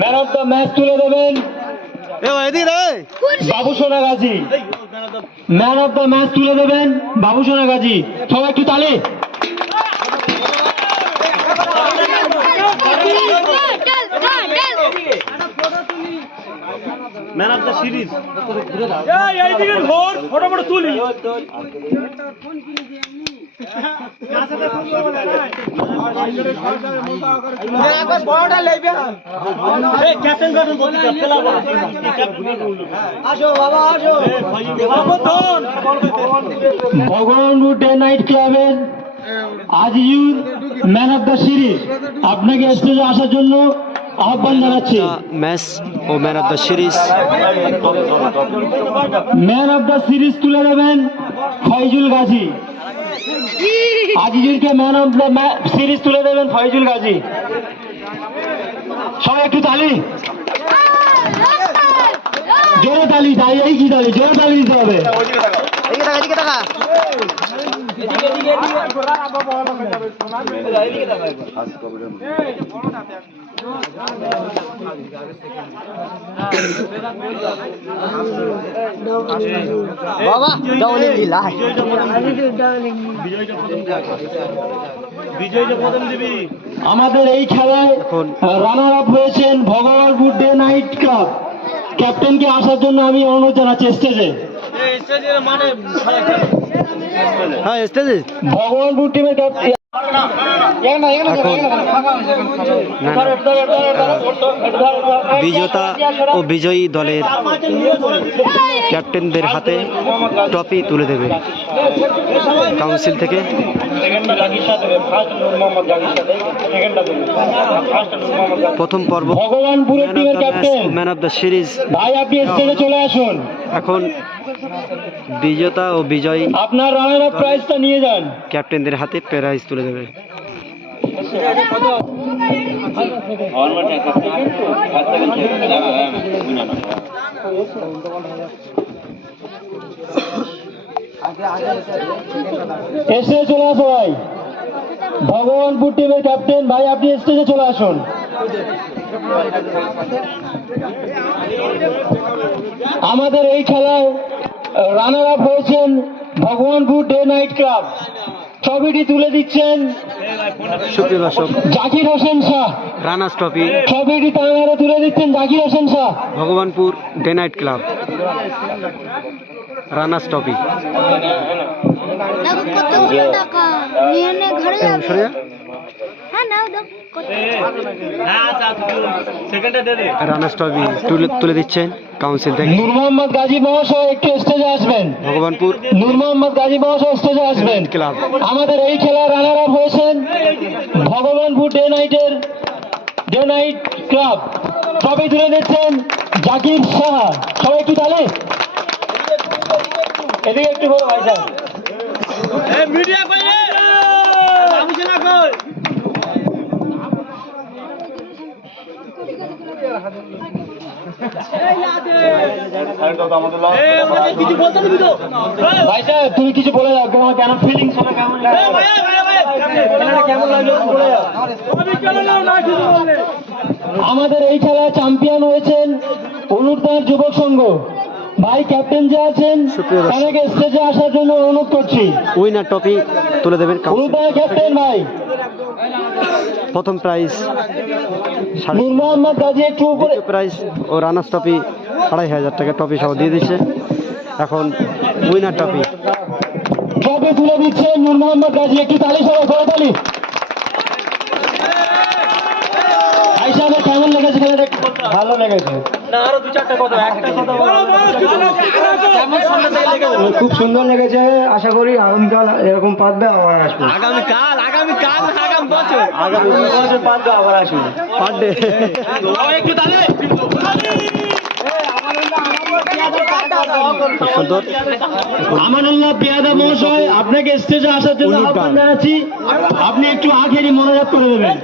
Man of the match তুলে দেবেন। Babu Sona Gazi man of the match তুলে দেবেন। বাবু সোনা গাজী সবাই একটু তালে। Man of the series Bhagabanpur day night ক্লাবের Azizur man of the series. আপনাকে স্টেজে আসার জন্য আহ্বান জানাচ্ছি। Match O man of the series. Man of the series তুলে দেবেন ফয়জুল গাজী। আজিজুরকে ম্যান অফ দ্য সিরিজ তুলে দেবেন ফয়জুল গাজী। সবাই একটু তালি। জোরে তালি, তাই এই কি তালি? জোরে তালি দিতে হবে এদিকে টাকা এদিকে টাকা বাবা ডাউলিং দিলা। আমাদের এই খেলায় রানার আপ হয়েছেন ভগবানপুর ডে নাইট ক্লাব। ক্যাপ্টেনকে আসার জন্য আমি অনুরোধ জানাচ্ছি স্টেজে। হ্যাঁ স্টেজে ভগবানপুর টিমের ক্যাপ্টেন বিজেতা ও বিজয়ী দলের ক্যাপ্টেনদের হাতে ট্রফি তুলে দেবে কাউন্সিল থেকে। প্রথম পর্ব ম্যান অফ দ্য সিরিজ এখন বিজেতা ও বিজয়ী আপনার রানার আপ প্রাইজটা নিয়ে যান। ক্যাপ্টেনদের হাতে প্রাইজ তুলে দেবে। এসে চলে আসো ভাই। ভগবানপুর টিমের ক্যাপ্টেন ভাই আপনি স্টেজে চলে আসুন। আমাদের এই খেলায় রানার আপ হয়েছেন ভগবানপুর ডে নাইট ক্লাব। ছবিটি তুলে দিচ্ছেন জাকির হোসেন শাহ। Runners trophy. ছবিটি তাঁরা তুলে দিচ্ছেন Zakir Hossain Shah. Bhagabanpur day night club runners trophy. তুলে তুলে দিচ্ছেন কাউন্সিল থেকে নূর মোহাম্মদ গাজী মহাশয় একটু স্টেজে আসবেন ভগবানপুর। নূর মোহাম্মদ গাজী মহাশয় স্টেজে আসবেন ক্লাব আমাদের এই খেলার রানার আপ হয়েছেন ভগবানপুর ডে নাইটের ডে নাইট ক্লাব সবাই তুলে দিচ্ছেন জাকির সাহা সবাই একটু তালে এদিকে একটু বড় ভাই সাহেব ভাই সাহেব তুমি কিছু বলে দাও তোমার কেন দাও আমাদের এই খেলায় চ্যাম্পিয়ন হয়েছেন অনুদার যুবক সংঘ। ভাই ক্যাপ্টেন যে আছেন তাদেরকে স্টেজে আসার জন্য অনুরোধ করছি। উইনার ট্রফি তুলে দেবেন অনুদার ক্যাপ্টেন ভাই। প্রথম প্রাইজ প্রাইজ ও রানার্স ট্রফি আড়াই হাজার টাকা ট্রফি সহ দিয়ে দিচ্ছে। এখন উইনার ট্রফি ট্রফি তুলে দিচ্ছে নূর মোহাম্মদ গাজী একটি তালি সবাই করে তালি ভাই সাহেবের কেমন লেগেছে ভালো লেগেছে। খুব সুন্দর লেগেছে আশা করি আগামীকাল এরকম পাতবে আবার আসব। আগামীকাল আগামীকাল আগামী বছর। আগামী বছর পাতবে আবার আসব। পার ডে সুন্দর আমানুল্লাহ পিয়াদা মহাশয় আপনাকে স্টেজে আসার জন্য অনুদান। আহ্বান জানাচ্ছি। আপনি একটু আখেরি মনোজাত করে দেবেন।